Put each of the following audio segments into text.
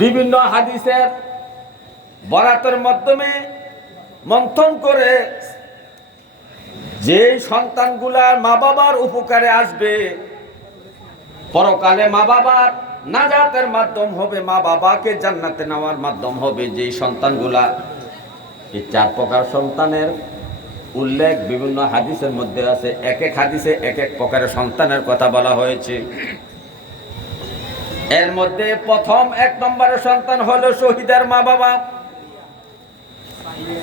বিভিন্ন হাদিসের বরাতের মাধ্যমে মন্থন করে যে সন্তানগুলার মা বাবার উপকারে আসবে, পরকালে মা বাবার নাজাতের মাধ্যম হবে মা বাবাকে জান্নাতে নেওয়ার মাধ্যম হবে। যে সন্তানগুলা, এই চার প্রকার সন্তানের উল্লেখ বিভিন্ন হাদিসের মধ্যে আছে। এক এক হাদিসে এক এক প্রকারের সন্তানের কথা বলা হয়েছে। এর মধ্যে প্রথম এক নম্বরের সন্তান হলো শহীদের মা বাবা।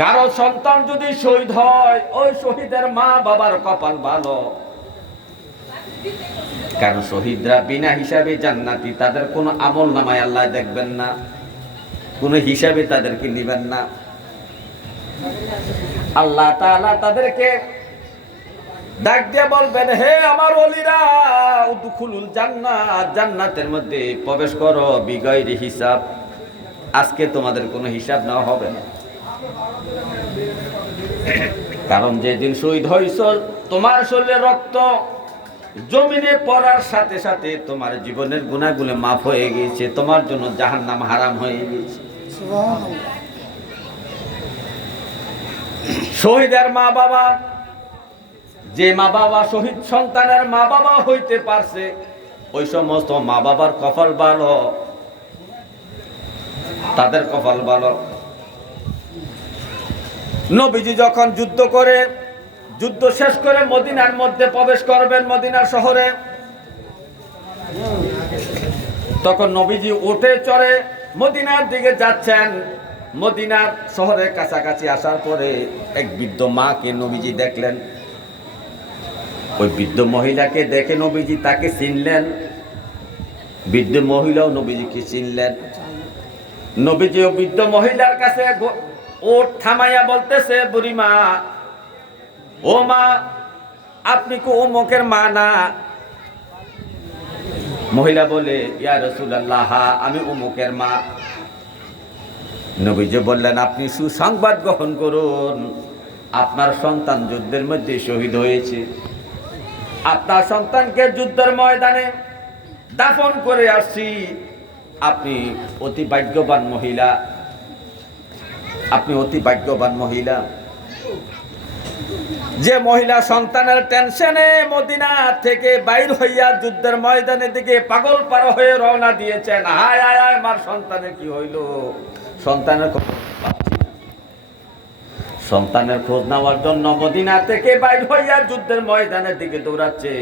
কারও সন্তান যদি শহীদ হয়, ওই শহীদের মা বাবার কপাল ভালো। কারণ শহীদরা বিনা হিসাবে জান্নাতি, তাদের কোনো আমল নামায় আল্লাহ দেখবেন না। কোনো হিসাবে তাদেরকে নিবেন না। আল্লাহ তাদেরকে ডাক দিয়ে বলবেন হে আমার অলিরা উদখুলুল জান্নাত জান্নাতের মধ্যে প্রবেশ করো বিগয়ের হিসাব। আজকে তোমাদের কোনো হিসাব নেওয়া হবে না। কারণ যেদিন শহীদ হইছ তোমার শরীরে রক্ত জমিনে পড়ার সাথে সাথে তোমার জীবনের গুণাগুলো মাফ হয়ে গিয়েছে তোমার জন্য জাহান্নাম হারাম হয়ে গিয়েছে। শহীদের মা বাবা যে মা বাবা শহীদ সন্তানের মা বাবা হইতে পারছে, ওই সমস্ত মা বাবার কপাল ভালো, তাদের কপাল ভালো। নবীজি যখন যুদ্ধ করে, যুদ্ধ শেষ করে মদিনার মধ্যে প্রবেশ করবেন মদিনার শহরে, তখন নবীজি উঠে চড়ে মদিনার দিকে যাচ্ছেন। মদিনার শহরের কাছাকাছি আসার পরে এক বৃদ্ধ মাকে নবীজি দেখলেন। ওই বৃদ্ধ মহিলাকে দেখে নবীজি তাকে চিনলেন। বৃদ্ধ মহিলাও নবীজিকে চিনলেন। নবীজি ও বৃদ্ধ মহিলার কাছে ওট থামাইয়া বলতেছে বুড়িমা ও মা, আপনি কো অমুকের মা না? মহিলা বলে, ইয়া রসুল্লাহ আমি অমুকের মা। নবীজি বললেন, আপনি সুসংবাদ গ্রহণ করুন। আপনার সন্তান যুদ্ধের মধ্যে শহীদ হয়েছে। আপনার সন্তানকে যুদ্ধের ময়দানে দাফন করে আসছি। আপনি অতি ভাগ্যবান মহিলা। আপনি অতি ভাগ্যবান মহিলা। যে মহিলা সন্তানের টেনশনে মদিনা থেকে বাইর হইয়া যুদ্ধের ময়দানের দিকে পাগল পার হয়ে রওনা দিয়েছেন, হায় হায় হায় আমার সন্তানের কি হইল? সন্তানের। সন্তানের খোঁজ নেওয়ার জন্য মদিনা থেকে বাইর হইয়া যুদ্ধের ময়দানের দিকে দৌড়াচ্ছে।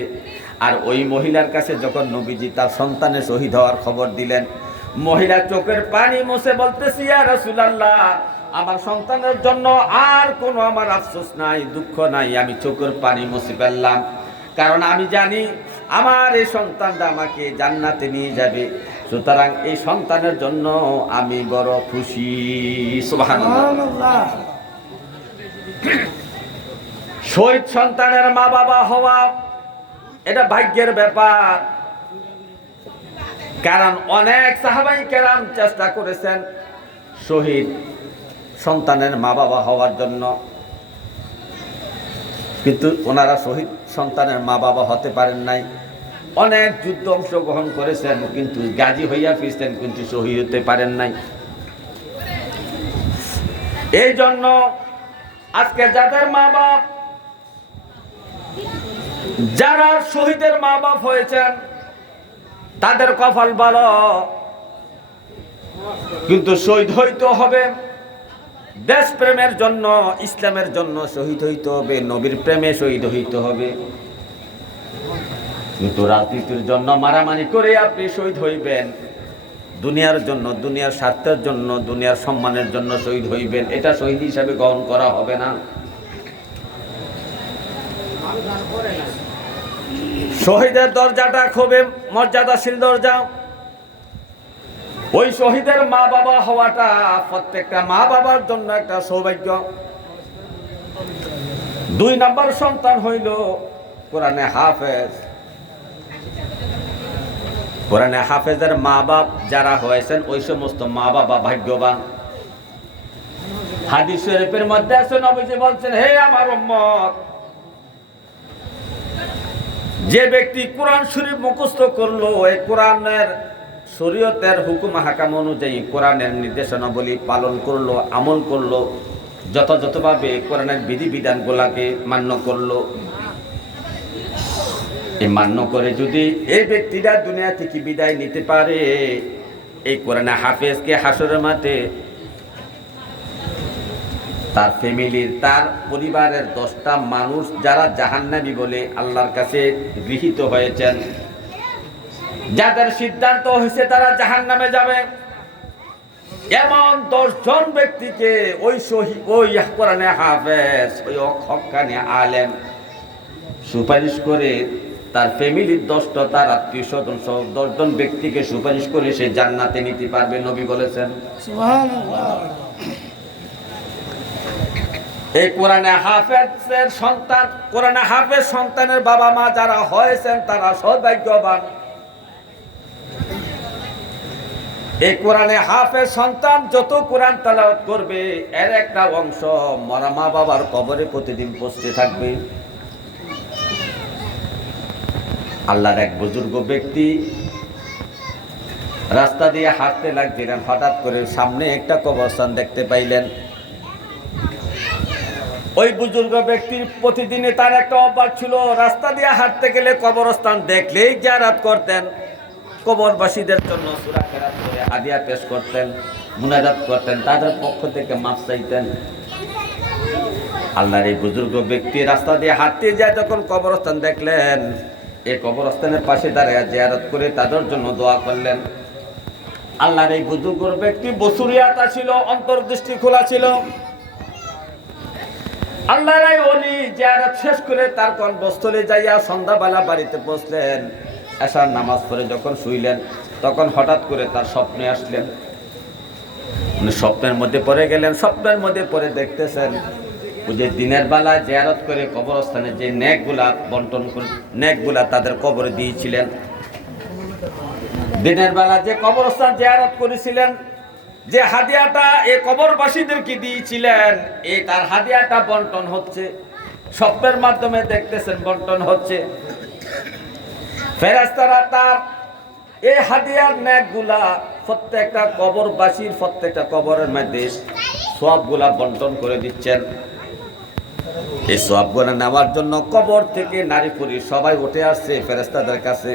আর ওই মহিলার কাছে যখন নবীজি তার সন্তানের শহীদ হওয়ার খবর দিলেন, মহিলা চোখের পানি মুছে বলতেছি, ইয়া রাসূলুল্লাহ, আমার সন্তানের জন্য আর কোনো আমার আফসোস নাই, দুঃখ নাই, আমি চোখের পানি মুছে ফেললাম। কারণ আমি জানি আমার এই সন্তানটা আমাকে জান্নাতে নিয়ে যাবে। সুতরাং এই সন্তানের জন্য আমি বড় খুশি। সুবহানাল্লাহ। শহীদ সন্তানের মা বাবা হওয়া, এটা ভাগ্যের ব্যাপার। কারণ অনেক সাহাবাই কেরাম চেষ্টা করেছেন শহীদ সন্তানের মা বাবা হওয়ার জন্য। কিন্তু ওনারা শহীদ সন্তানের মা বাবা হতে পারেন নাই। অনেক যুদ্ধ অংশগ্রহণ করেছেন, কিন্তু গাজী হইয়া ফিরছেন, কিন্তু শহীদ হতে পারেন নাই। এই জন্য আজকে যাদের মা বাপ যারা শহীদের মা বাপ হয়েছেন, তাদের কপাল ভালো। কিন্তু শহীদ হইতে হবে। দেশ প্রেমের জন্য, ইসলামের জন্য শহীদ হইতে হবে। নবীর প্রেমে শহীদ হইতে হবে। কিন্তু রাজনীতির জন্য মারামারি করে আপনি শহীদ হইবেন। দুনিয়ার জন্য, দুনিয়ার স্বার্থের জন্য, দুনিয়ার সম্মানের জন্য শহীদ হইবেন। এটা শহীদ হিসাবে গ্রহণ করা হবে না। শহীদের দরজাটা খুবই মর্যাদাশীল দরজা। ওই শহীদের মা বাবা হওয়াটা প্রত্যেকটা মা বাবার জন্য একটা সৌভাগ্য। দুই নম্বর সন্তান হইল কোরআনে হাফেজ। কোরআনে হাফেজের মা বাপ যারা হয়েছেন, ওই সমস্ত মা বাবা ভাগ্যবান। হাদিস শরীফের মধ্যে আছে, নবীজি বলছেন, হে আমার উম্মত যে ব্যক্তি কোরআন শরীফ মুখস্থ করল এই কোরআনের শরীয়তের হুকুম হাকাম অনুযায়ী কোরআনের নির্দেশনাবলী পালন করল, আমল করল, যথাযথভাবে কোরআনের বিধিবিধানগুলাকে মান্য করল। এই মান্য করে যদি এই ব্যক্তিরা দুনিয়া থেকে বিদায় নিতে পারে, এই কোরআনে হাফেজকে হাসরের মাঠে তার ফ্যামিলির তার পরিবারের দশটা মানুষ যারা জাহান্নাবি বলে আল্লাহর কাছে গৃহীত হয়েছেন। যাদের সিদ্ধান্ত হয়েছে তারা জাহান্নামে যাবে। এমন দশজন ব্যক্তিকে ওই সহি ওই কোরআনে হাফেজ, ওই আলেম সুপারিশ করে তার ফ্যামিলির দশটা, তার আত্মীয় স্বজন সহ দশজন ব্যক্তিকে সুপারিশ করে সে জান্নাতে নিতে পারবে, নবী বলেছেন। এই কোরআনে হাফেজের সন্তান, কোরআনে হাফেজ সন্তানের বাবা মা যারা হয়েছেন, তারা সৌভাগ্যবান। এই কোরআনে হাফেজ সন্তান যত কোরআন তালাওয়াত করবে, এর একটা অংশ মরা মা বাবার কবরে প্রতিদিন পৌঁছতে থাকবে। আল্লাহর এক বুজুর্গ ব্যক্তি রাস্তা দিয়ে হাঁটতে লাগছিলেন, হঠাৎ করে সামনে একটা কবরস্থান দেখতে পাইলেন। ওই বুজুর্গ ব্যক্তির প্রতিদিনে তার একটা অভ্যাস ছিল, রাস্তা দিয়ে হাঁটতে গেলে কবরস্থান দেখলেই জারাত করতেন। কবরবাসীদের জন্য করে হাদিয়া পেশ করতেন, মুনাজাত করতেন, তাদের পক্ষ থেকে মাপ চাইতেন। আল্লাহর এই বুজুর্গ ব্যক্তি রাস্তা দিয়ে হাঁটতে যায়, তখন কবরস্থান দেখলেন। এই কবরস্থানের পাশে দাঁড়িয়ে জিয়ারত করে তাদের জন্য দোয়া করলেন। আল্লাহর এই বুজুর্গ ব্যক্তি বসুরিয়াতা ছিল অন্তর্দৃষ্টি খোলা ছিল। আল্লাহর এই অলি জিয়ারত শেষ করে তার কর্মস্থলে যাইয়া সন্ধ্যাবেলা বাড়িতে বসলেন এসার নামাজ পড়ে যখন শুইলেন, তখন হঠাৎ করে তার স্বপ্নে আসলেন। স্বপ্নের মধ্যে পড়ে গেলেন, স্বপ্নের মধ্যে পড়ে দেখতেছেন যে দিনের বেলা জিয়ারত করে কবরস্থানে যে নেকগুলা বন্টন করে, নেকগুলা তাদের কবরে দিয়েছিলেন। দিনের বেলা যে কবরস্থান জিয়ারত করেছিলেন যে হাদিয়াটা এ কবরবাসীদেরকে দিয়েছিলেন এই তার হাদিয়াটা বন্টন হচ্ছে। স্বপ্নের মাধ্যমে দেখতেছেন বন্টন হচ্ছে। ফেরাস্তারা তার এই হাদিয়ার ন্যাকগুলা প্রত্যেকটা কবরবাসীর প্রত্যেকটা কবরের মধ্যে সবগুলা বন্টন করে দিচ্ছেন। এই সবগুলা নেওয়ার জন্য কবর থেকে নারী পুরী সবাই উঠে আসছে ফেরেস্তাদের কাছে।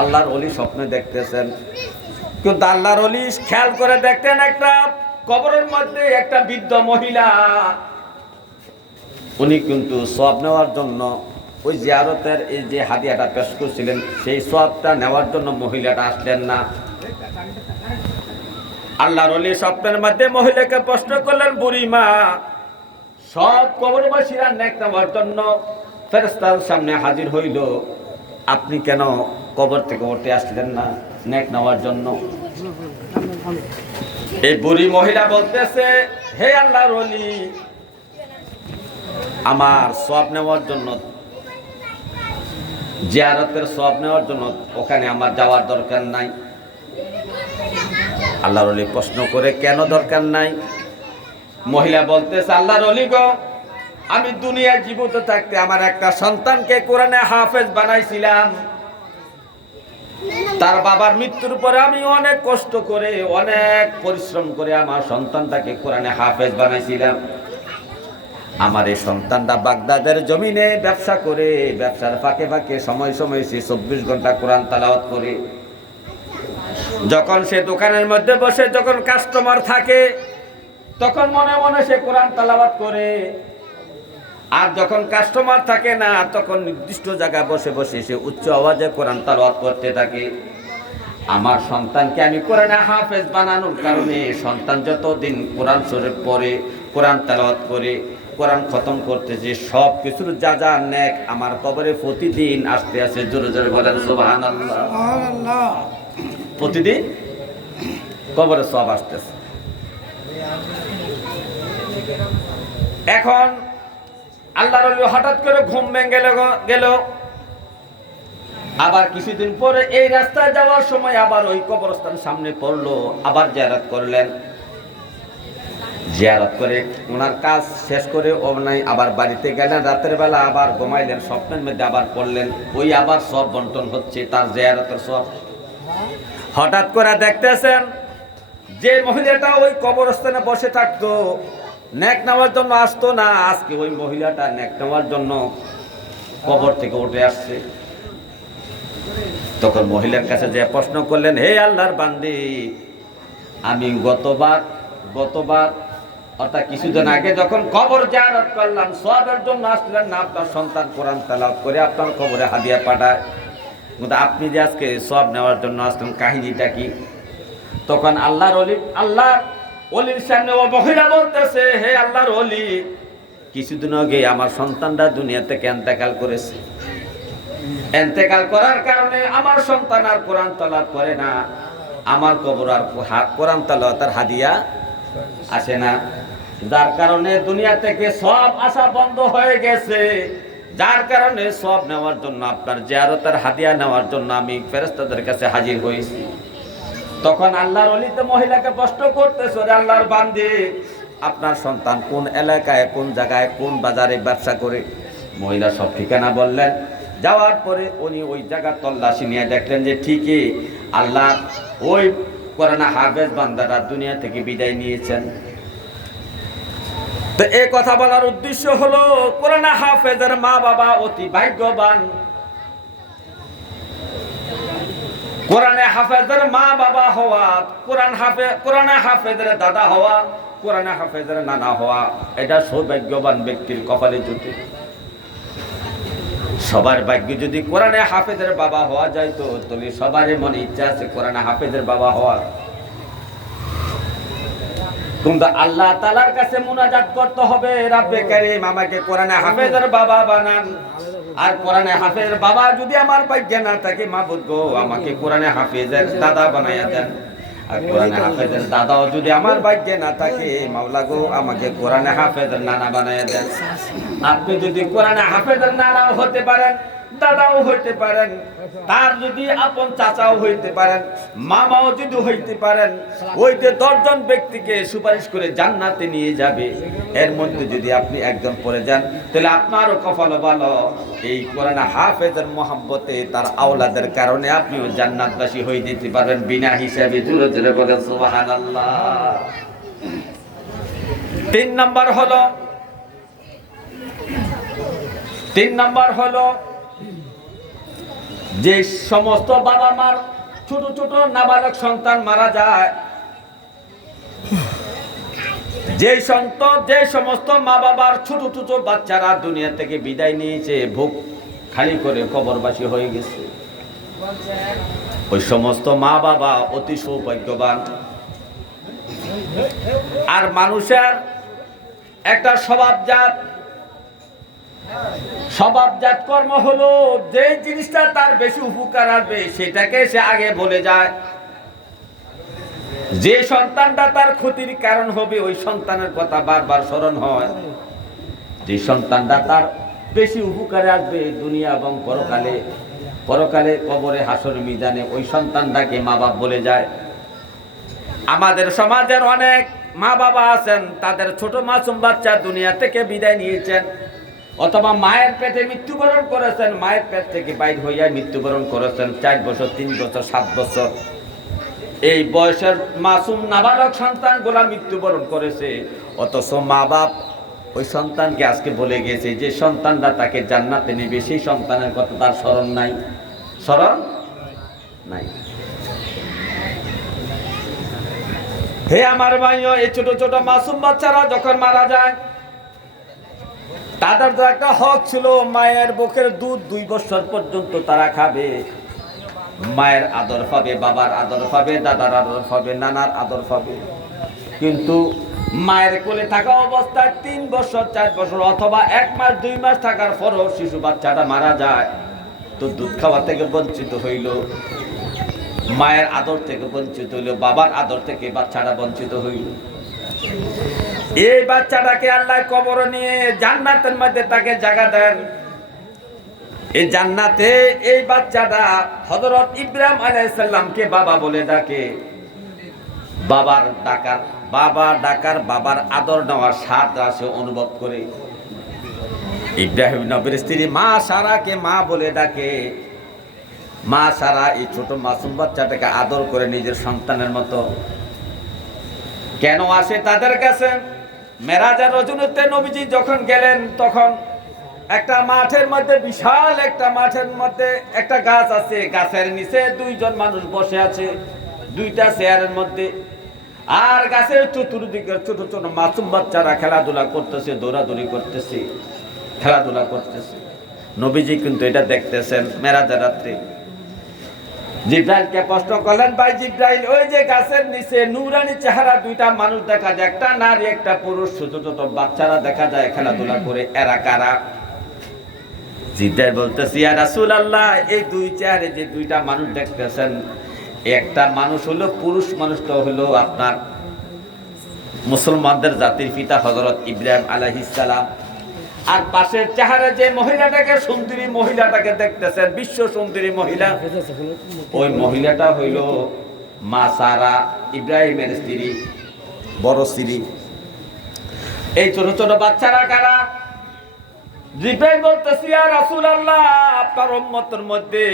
আল্লাহর অলি স্বপ্নে দেখতেছেন। কিন্তু আল্লাহর অলি খেয়াল করে দেখতেন একটা কবরের মধ্যে একটা বৃদ্ধ মহিলা। উনি কিন্তু সব নেওয়ার জন্য ওই জিয়ারতের এই যে হাদিয়াটা পেশ করছিলেন, সেই সবটা নেওয়ার জন্য মহিলাটা আসলেন না। আল্লাহর অলি স্বপ্নের মধ্যে মহিলাকে প্রশ্ন করলেন, বুড়ি মা, সব কবরবাসীরা নেক নেওয়ার জন্য ফেরস্তার সামনে হাজির হইল। আপনি কেন কবর থেকে উঠে আসলেন না? নেক নেওয়ার জন্য। এই বুড়ি মহিলা বলতেছে, হে আল্লাহর অলি আমার সব নেওয়ার জন্য, জিয়ারতের সব নেওয়ার জন্য ওখানে আমার যাওয়ার দরকার নাই। আল্লাহর অলি প্রশ্ন করে, কেন দরকার নাই? মহিলা বলতেছে, আল্লাহর অলি গো, আমি দুনিয়ায় জীবিত থাকতে আমার একটা সন্তানকে কোরআনে হাফেজ বানাইছিলাম। তার বাবার মৃত্যুর পরে আমি অনেক কষ্ট করে, অনেক পরিশ্রম করে আমার সন্তানটাকে কোরআনে হাফেজ বানাইছিলাম। আমার এই সন্তানটা বাগদাদের জমিনে ব্যবসা করে, ব্যবসার ফাঁকে ফাঁকে সময় সময় সে চব্বিশ ঘণ্টা কোরআন তালাওয়াত করে। যখন সে দোকানের মধ্যে বসে, যখন কাস্টমার থাকে, তখন মনে মনে সে কোরআন তালাওয়াত করে। আর যখন কাস্টমার থাকে না তখন নির্দিষ্ট জায়গায় বসে বসে সে উচ্চ আওয়াজে কোরআন তালাওয়াত করতে থাকে। আমার সন্তানকে আমি কোরআনে হাফেজ বানানোর কারণে সন্তান যতদিন কোরআন শরীফ পড়ে কোরআন তালাওয়াত করে কোরআন খতম করতেছে সব কিছুর যা যা নেক আমার কবরে প্রতিদিন আসতে আসে জোরে জোরে বলেন সোবাহান প্রতিদিন কবরে সব আসতেছে। এখন আল্লাহর ওলি হঠাৎ করে ঘুম ভেঙে গেল। আবার কিছুদিন পরে এই রাস্তায় যাওয়ার সময় আবার ওই কবরস্থান সামনে পড়ল, আবার জিয়ারত করলেন। জিয়ারত করে ওনার কাজ শেষ করে ও আবার বাড়িতে গেলেন, রাতের বেলা আবার ঘুমাইলেন, স্বপ্নের মধ্যে আবার পড়লেন। ওই আবার সব বন্টন হচ্ছে, তার জিয়ারতের সব। হঠাৎ করে দেখতেছেন, যে মহিলাটা ওই কবরস্থানে বসে থাকতো নেক নেওয়ার জন্য আসতো না, আজকে ওই মহিলাটা নেক নেওয়ার জন্য কবর থেকে উঠে আসছে। তখন মহিলার কাছে যে প্রশ্ন করলেন, হে আল্লাহর বান্দি, আমি গতবার গতবার, অর্থাৎ কিছুদিন আগে যখন কবর জানাত করলাম, সবের জন্য আসলেন না, আপনার সন্তান কোরআন তালাব করে আপনার কবরে হাদিয়া পাঠায়। কিন্তু আপনি যে আজকে সব নেওয়ার জন্য আসলেন, কাহিনীটা কি? তখন আল্লাহর অলি আল্লাহ অলির সামনে মহিলা বলতেছে, হে আল্লাহর অলি কিছুদিন আগে আমার সন্তানটা দুনিয়া থেকে এন্তেকাল করেছে। এন্তেকাল করার কারণে আমার সন্তান আর কোরআন তালাব করে না। আমার কবর আর কোরআন তালাওয়াতের হাদিয়া আসে না। যার কারণে দুনিয়া থেকে সব আশা বন্ধ হয়ে গেছে। যার কারণে সব নেওয়ার জন্য আপনার জিয়ারতের হাদিয়া নেওয়ার জন্য আমি ফেরেস্তাদের কাছে হাজির হয়েছি। তখন আল্লাহর অলিতে মহিলাকে প্রশ্ন করতেছে, "ওরে আল্লাহর বান্দে, আপনার সন্তান কোন এলাকায়, কোন জায়গায়, কোন বাজারে ব্যবসা করে? মহিলা সব ঠিকানা বললেন। যাওয়ার পরে উনি ওই জায়গার তল্লাশি নিয়ে দেখলেন যে ঠিকই আল্লাহ ওই কোরআনা হাফেজ বান্দারা দুনিয়া থেকে বিদায় নিয়েছেন। তো এই কথা বলার উদ্দেশ্য হলো কোরআনা হাফেজের মা বাবা অতি ভাগ্যবান কোরআনে হাফেজের মা বাবা হওয়া, কোরআন হাফে, কোরআনে হাফেজের দাদা হওয়া, কোরআনে হাফেজের নানা হওয়া, এটা সৌভাগ্যবান ব্যক্তির কপালে জুটে। সবার ভাগ্য যদি কোরআনে হাফেজের বাবা হওয়া যায় তো তাহলে সবারই মনে ইচ্ছা আছে কোরআনে হাফেজের বাবা হওয়ার কিন্তু আল্লাহ তালার কাছে মুনাজাত করতে হবে, রাব্বে কারিম আমাকে কোরআনে হাফেজের বাবা বানান। আর কোরআনে হাফেজ, বাবা যদি আমার ভাগ্যে না থাকে, মা গো, আমাকে কোরআনে হাফেজের দাদা বানাইয়া দেন। আর কোরআনে হাফেজের দাদাও যদি আমার ভাগ্যে না থাকে, মাওলা গো, আমাকে কোরআনে হাফেজের নানা বানাইয়া দেন। আপনি যদি কোরআনে হাফেজের নানা হতে পারেন দাদাও হইতে পারেন, তার যদি আপন চাচাও হইতে পারেন, মামাও যদি হইতে পারেন, ওই যে দশজন ব্যক্তিকে সুপারিশ করে জান্নাতে নিয়ে যাবে। এর মধ্যে যদি আপনি একজন পড়ে যান, তাহলে আপনারও কপাল ভালো। এই কোরআন হাফেজের মোহাম্মতে তার আওলাদের কারণে আপনিও জান্নাতবাসী হয়ে যেতে পারবেন বিনা হিসাবে। বলেন, সুবহানাল্লাহ। তিন নাম্বার হলো, তিন নাম্বার হলো যে সমস্ত বাবা মার ছোট ছোট নাবালক সন্তান মারা যায়, যে সন্তান যে সমস্ত মা বাবার ছোট ছোট বাচ্চারা দুনিয়া থেকে বিদায় নিয়েছে, ভোগ খালি করে কবরবাসী হয়ে গেছে। ওই সমস্ত মা বাবা অতি সৌভাগ্যবান। আর মানুষের একটা স্বভাবজাত স্বভাবজাত কর্ম হলো, যে জিনিসটা তার বেশি উপকার আসবে, সেটাকে সে আগে বলে যায়। যে সন্তানটা তার ক্ষতির কারণ হবে, ওই সন্তানের কথা বারবার স্মরণ হয়। যে সন্তানটা তার বেশি উপকারে আসবে, দুনিয়া এবং পরকালে পরকালে কবরে হাসর মিজানে, ওই সন্তানটাকে মা বাপ বলে যায়। আমাদের সমাজের অনেক মা বাবা আছেন, তাদের ছোট মাসুম বাচ্চা দুনিয়া থেকে বিদায় নিয়েছেন। অথবা মায়ের পেটে মৃত্যুবরণ করেছেন, মায়ের পেট থেকে বাইর হইয়া মৃত্যুবরণ করেছেন, চার বছর, তিন বছর, সাত বছর। এই বয়সের মাসুম নাবালক সন্তান গোলা মৃত্যুবরণ করেছে, অথচ মা বাপ ওই সন্তানকে আজকে বলে গেছে যে, সন্তানরা তাকে জান্নাতে নেবে, সেই সন্তানের কথা তার স্মরণ নাই। স্মরণ নাই। হে আমার ভাইও, এই ছোট ছোট মাসুম বাচ্চারা যখন মারা যায় তাদের তো একটা হক ছিল, মায়ের বুকের দুধ দুই বছর পর্যন্ত তারা খাবে। মায়ের আদর পাবে, বাবার আদর পাবে, দাদার আদর পাবে, নানার আদর পাবে। কিন্তু মায়ের কোলে থাকা অবস্থায় তিন বছর, চার বছর অথবা এক মাস, দুই মাস থাকার পরও শিশু বাচ্চাটা মারা যায়। তো দুধ খাওয়া থেকে বঞ্চিত হইল। মায়ের আদর থেকে বঞ্চিত হইল, বাবার আদর থেকে বাচ্চাটা বঞ্চিত হইল। এই বাচ্চাটাকে আল্লাহ কবর নিয়ে জান্নাতের মধ্যে তাকে জায়গা দেন। এই জান্নাতে এই বাচ্চাটা হযরত ইব্রাহিম আলাইসাল্লামকে বাবা বলে ডাকে। বাবার ডাকার, বাবা ডাকার বাবার আদর নেওয়ার স্বাদ আসে অনুভব করে। ইব্রাহিম নবীর স্ত্রী মা সারাকে মা বলে ডাকে। মা সারা এই ছোট মাসুম বাচ্চাটাকে আদর করে নিজের সন্তানের মতো। কেন আসে তাদের কাছে? মেরাজের রজনীতে নবীজি যখন গেলেন, তখন একটা মাঠের মধ্যে, বিশাল একটা মাঠের মধ্যে একটা গাছ আছে। গাছের নিচে দুইজন মানুষ বসে আছে, দুইটা চেয়ারের মধ্যে। আর গাছের চতুর্দিকে ছোট ছোট মাসুম বাচ্চারা খেলাধুলা করতেছে, দৌড়াদৌড়ি করতেছে, খেলাধুলা করতেছে। নবীজি কিন্তু এটা দেখতেছেন মেরাজের রাত্রে। জিব্রাইলকে প্রশ্ন করলেন। ভাই জিব্রাইল, ওই যে গাছের নিচে নুরানি চেহারা দুইটা মানুষ দেখা যায়। একটা নারী, একটা পুরুষ। ছোট ছোট বাচ্চারা দেখা যায় খেলাধুলা করে। এরা কারা? জিব্রাইল বলতেছি, ইয়া রাসূলুল্লাহ, এই দুই চেহারে যে দুইটা মানুষ দেখতেছেন, একটা মানুষ হলো পুরুষ, মানুষটা হলো আপনার মুসলমানদের জাতির পিতা হযরত ইব্রাহিম আলাইহিস সালাম। আর পাশের চেহারা যে মহিলাটাকে, সুন্দরী মহিলাটাকে দেখতেছেন, বিশ্ব সুন্দরী মহিলা। ওই মহিলাটা হইল মা সারা ইব্রাহিমের স্ত্রী, বড় স্ত্রী। এই ছোট ছোট বাচ্চারা কারা? জিব্রাইল বলতেছি আর রাসূলুল্লাহ, আপনার উম্মতের মধ্যে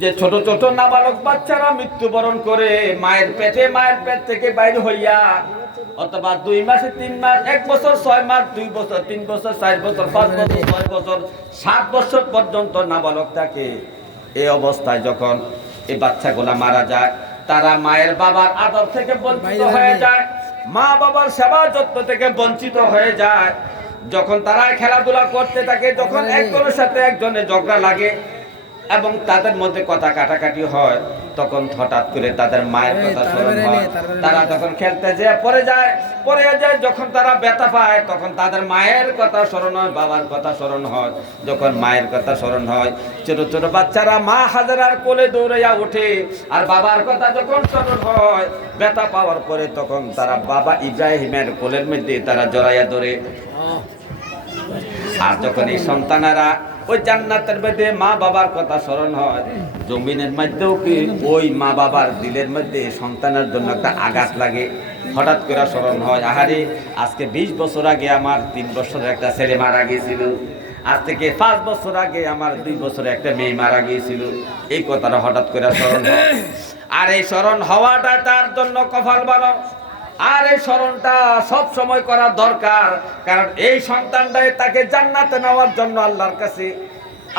যে ছোট ছোট নাবালক বাচ্চারা মৃত্যুবরণ করে, মায়ের পেটে, মায়ের পেট থেকে বাইরে হইয়া অথবা দুই মাসে তিন মাস এক বছর ছয় মাস দুই বছর তিন বছর চার বছর পাঁচ বছর ছয় বছর সাত বছর পর্যন্ত নাবালক থাকে। এই অবস্থায় যখন এই বাচ্চাগুলা মারা যায় তারা মায়ের বাবার আদর থেকে বঞ্চিত হয়ে যায় মা বাবার সেবা যত্ন থেকে বঞ্চিত হয়ে যায়। যখন তারা খেলাধুলা করতে থাকে যখন একজনের সাথে একজনের ঝগড়া লাগে এবং তাদের মধ্যে কথা কাটাকাটি হয় তখন হঠাৎ করে তাদের মায়ের কথা স্মরণ হয়। তারা যখন খেলতে যায় পরে যায় পরে যায় যখন তারা ব্যথা পায় তখন তাদের মায়ের কথা স্মরণ হয় বাবার কথা স্মরণ হয়। যখন মায়ের কথা স্মরণ হয় ছোট ছোট বাচ্চারা মা হাজারার কোলে দৌড়াইয়া ওঠে আর বাবার কথা যখন স্মরণ হয় ব্যথা পাওয়ার পরে তখন তারা বাবা ইব্রাহিমের কোলের মধ্যে তারা জড়াইয়া ধরে। আর যখন এই সন্তানেরা ওই জান্নাতের মধ্যে মা বাবার কথা স্মরণ হয়। জমিনের মধ্যেও কি ওই মা বাবার দিলের মধ্যে সন্তানের জন্য একটা আঘাত লাগে? হঠাৎ করে স্মরণ হয়, আহারে, আজকে বিশ বছর আগে আমার তিন বছরের একটা ছেলে মারা গিয়েছিল। আজ থেকে পাঁচ বছর আগে আমার দুই বছরে একটা মেয়ে মারা গিয়েছিল। এই কথাটা হঠাৎ করে স্মরণ হয়। আর এই স্মরণ হওয়াটা তার জন্য কপাল ভালো। আর এই স্মরণটা সব সময় করা দরকার। কারণ এই সন্তানটাই তাকে জান্নাতে নেওয়ার জন্য আল্লাহর কাছে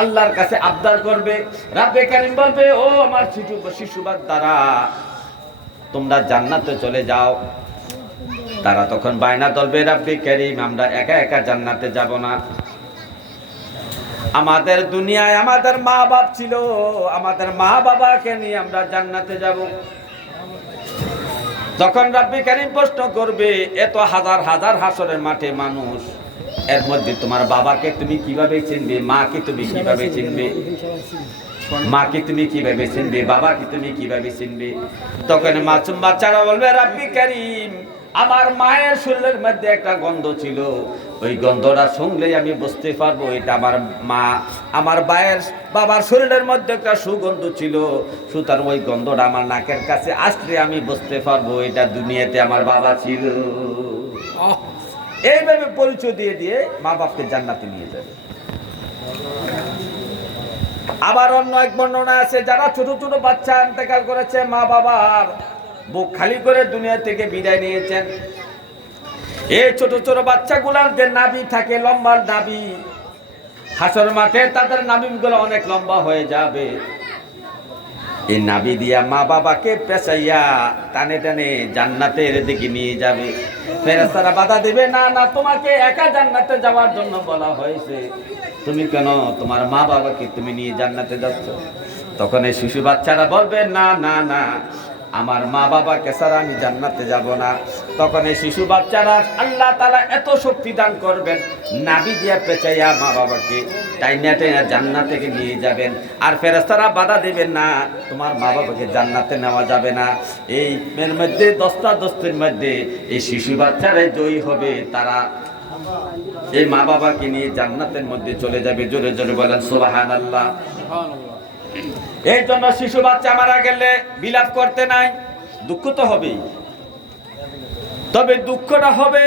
আল্লাহর কাছে আবদার করবে। রাব্বে কারিম বলবে, ও আমার শিশু, শিশুবাদ দ্বারা, তোমরা জান্নাতে চলে যাও। তারা তখন বায়না দলবে রাব্বে কারিম, আমরা একা একা জান্নাতে যাব না। আমাদের দুনিয়ায় আমাদের মা বাপ ছিল, আমাদের মা বাবাকে নিয়ে আমরা জান্নাতে যাব। তখন রাব্বি কারিম প্রশ্ন করবে এত হাজার হাজার হাসরের মাঠে মানুষ, এর মধ্যে তোমার বাবাকে তুমি কীভাবে চিনবে, মাকে তুমি কীভাবে চিনবে, মাকে তুমি কীভাবে চিনবে, বাবাকে তুমি কীভাবে চিনবে? তখন মাসুম বাচ্চারা বলবে, রাব্বি কারিম, আমার মায়ের শরীরের মধ্যে একটা গন্ধ ছিল ওই গন্ধটা শুনলেই আমি বুঝতে পারব এটা আমার মা আমার বায়ের বাবার শরীরের মধ্যে একটা সুগন্ধ ছিল। সুতরাং ওই গন্ধটা আমার নাকের কাছে আসলে আমি বুঝতে পারব এটা দুনিয়াতে আমার বাবা ছিল। এইভাবে পরিচয় দিয়ে দিয়ে মা বাপকে জান্নাতে নিয়ে যাবে আবার অন্য এক বর্ণনা আছে যারা ছোট ছোট বাচ্চা ইন্তেকাল করেছে মা বাবার বুক খালি করে দুনিয়া থেকে বিদায় নিয়েছেন। এই ছোট ছোট বাচ্চাগুলার যে নাবি থাকে, লম্বা নাবি হাসর মাঠে তাদের নাবিগুলো অনেক লম্বা হয়ে যাবে। এই নাবি দিয়া মা বাবাকে পেঁচাইয়া টানে টানে জান্নাতের দিকে নিয়ে যাবে। ফেরেস্তারা বাধা দেবে, না না, তোমাকে একা জান্নাতে যাওয়ার জন্য বলা হয়েছে। তুমি কেন তোমার মা বাবাকে তুমি নিয়ে জান্নাতে যাচ্ছ? তখন এই শিশু বাচ্চারা বলবে, না না না আমার মা বাবাকে ছাড়া আমি জান্নাতে যাব না। তখন এই শিশু বাচ্চারা আল্লাহ তালা এত শক্তি দান করবেন নাবি দিয়া পেঁচাইয়া মা বাবাকে টাইনা টাইনা জান্নাত থেকে নিয়ে যাবেন। আর ফেরেস্তারা বাধা দেবেন না, তোমার মা বাবাকে জান্নাতে নেওয়া যাবে না। এই এর মধ্যে, দশটা দস্তের মধ্যে এই শিশু বাচ্চারাই জয়ী হবে। তারা এই মা বাবাকে নিয়ে জান্নাতের মধ্যে চলে যাবে। জোরে জোরে বলেন সোবাহান আল্লাহ এই জন্য শিশু বাচ্চা মারা গেলে বিলাপ করতে নাই, দুঃখ তো হবেই। তবে দুঃখটা হবে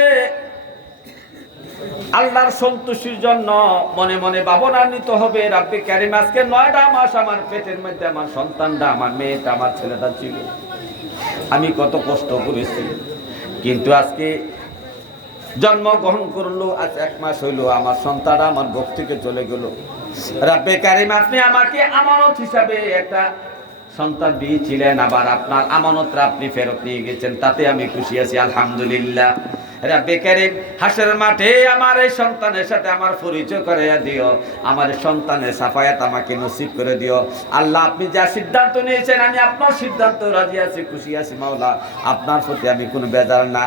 আল্লাহর সন্তুষ্টির জন্য মনে মনে ভাবনান্বিত হবে, রাব্বি কারিম, আজকে নয়টা মাস আমার পেটের মধ্যে আমার সন্তানটা, আমার মেয়েটা, আমার ছেলেটা ছিল। আমি কত কষ্ট করেছি। কিন্তু আজকে জন্মগ্রহণ করল, আজ এক মাস হইল, আমার সন্তান আমার বুক থেকে চলে গেল। রাব্বে কারিম, আপনি আমাকে আমানত হিসাবে একটা সন্তান দিয়েছিলেন, আবার আপনার আমানতটা আপনি ফেরত নিয়ে গেছেন, তাতে আমি খুশি আছি, আলহামদুলিল্লাহ। রাব্বে কারিম হাসের মাঠে আমার এই সন্তানের সাথে আমার পরিচয় করে দিও, আমার সন্তানের সাফায়াত আমাকে নসিব করে দিও। আল্লাহ, আপনি যা সিদ্ধান্ত নিয়েছেন, আমি আপনার সিদ্ধান্ত রাজি আছি, খুশি আছি, মাওলা, আপনার প্রতি আমি কোনো বেজার না।